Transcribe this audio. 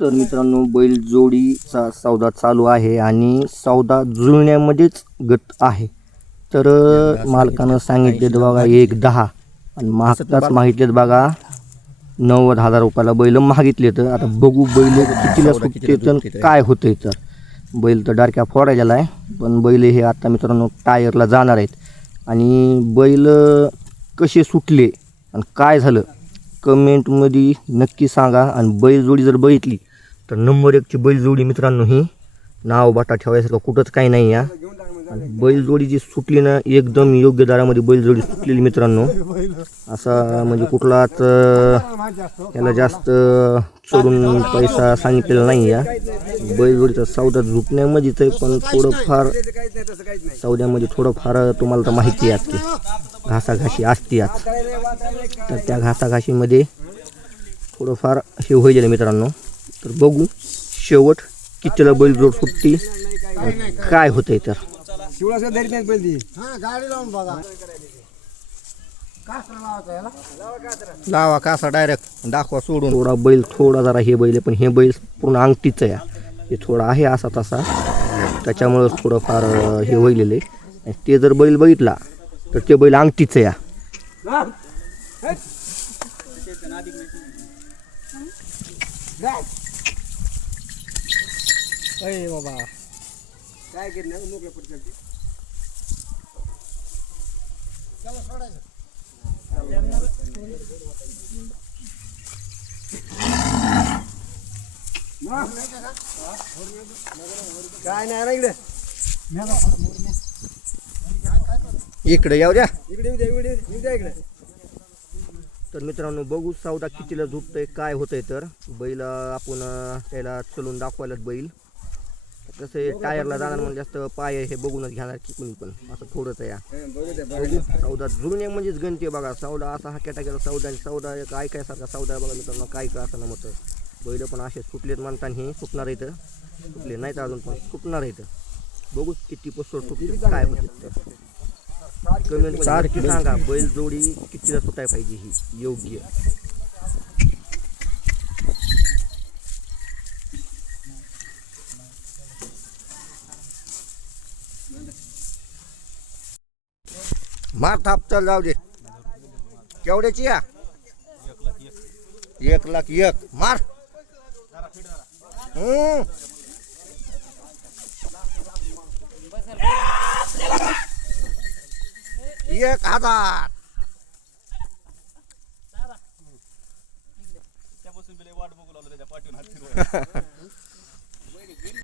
तर मित्रांनो बैल जोडीचा सौदा चालू आहे आणि सौदा जुळण्यामध्येच गत आहे. तर मालकानं सांगितलेत बघा एक दहा. आणि मागताच मागितलेत बघा नव्वद हजार रुपयाला बैल मागितले तर आता बघू बैल कितीला सुटते तर काय होतंय तर. बैल तर डारक्या फोडायला आहे पण बैल हे आता मित्रांनो टायरला जाणार आहेत. आणि बैल कसे सुटले आणि काय झालं कमेंटमध्ये नक्की सांगा. आणि बैलजोडी जर बघितली तर नंबर एकची बैलजोडी मित्रांनो ही. नाव बाटा ठेवायसारखं कुठंच काही नाही या. आणि बैलजोडी जी सुटली ना एकदम योग्य दरामध्ये बैलजोडी सुटलेली मित्रांनो. असा म्हणजे कुठलाच याला जास्त सोडून पैसा सांगितलेला नाही या. बैलजोडीचा सौदा झुटण्यामध्येच आहे पण थोडंफार सौद्यामध्ये थोडंफार तुम्हाला तर माहिती आहे की घासाघाशी असते आज. तर त्या घासाघाशीमध्ये थोडंफार हे होईल मित्रांनो. तर बघू शेवट कितीला बैलजोड सुटती. आणि काय होतंय तर? शिवळाचं धरीत नाही पहिली हा गाडी लावून बघा. लावा कासा डायरेक्ट दाखवा सोडून. थोडा बैल थोडा जरा हे बैल आहे, पण हे बैल पूर्ण अंगठीचं आहे. हे थोडा आहे असा तसा. त्याच्यामुळं थोडंफार हे होईलेलं आहे. आणि ते जर बैल बघितला तर ते बैल अंगठीचं या अय बाबा. काय मोकळ्या पडतात काय नाही ना इकडे. इकडे याव द्या. इकडे येऊ द्या इकडे येऊ द्या इकडे. तर मित्रांनो बघू सौदा कितीला झुटतंय काय होतंय तर. बैल आपण त्याला चलून दाखवायला बैल. कसं आहे टायरला जाणार म्हणजे जास्त पाय हे बघूनच घेणार की कुणी पण. असं थोडंच या. हं, बघू सौदा जुळण्या म्हणजेच गणती बघा. सौदा असा हा कॅटागेला सौदा आणि सौदा एक ऐकायसारखा सौदा आहे बघा मित्रांनो. काय काय असं मत बैल पण असे सुटलेत म्हणताना हे सुटणार इथं सुटले नाहीत अजून पण. सुटणार इथं बघू किती पसोड सुटली. काय होते कमेंट सारखी सांगा. बैल जोडी कितीला सुटाय पाहिजे ही? योग्य. मार थाप चल जाऊ दे. केवढ्याची या? एक लाख एक. मार. हम्म. एक हजार.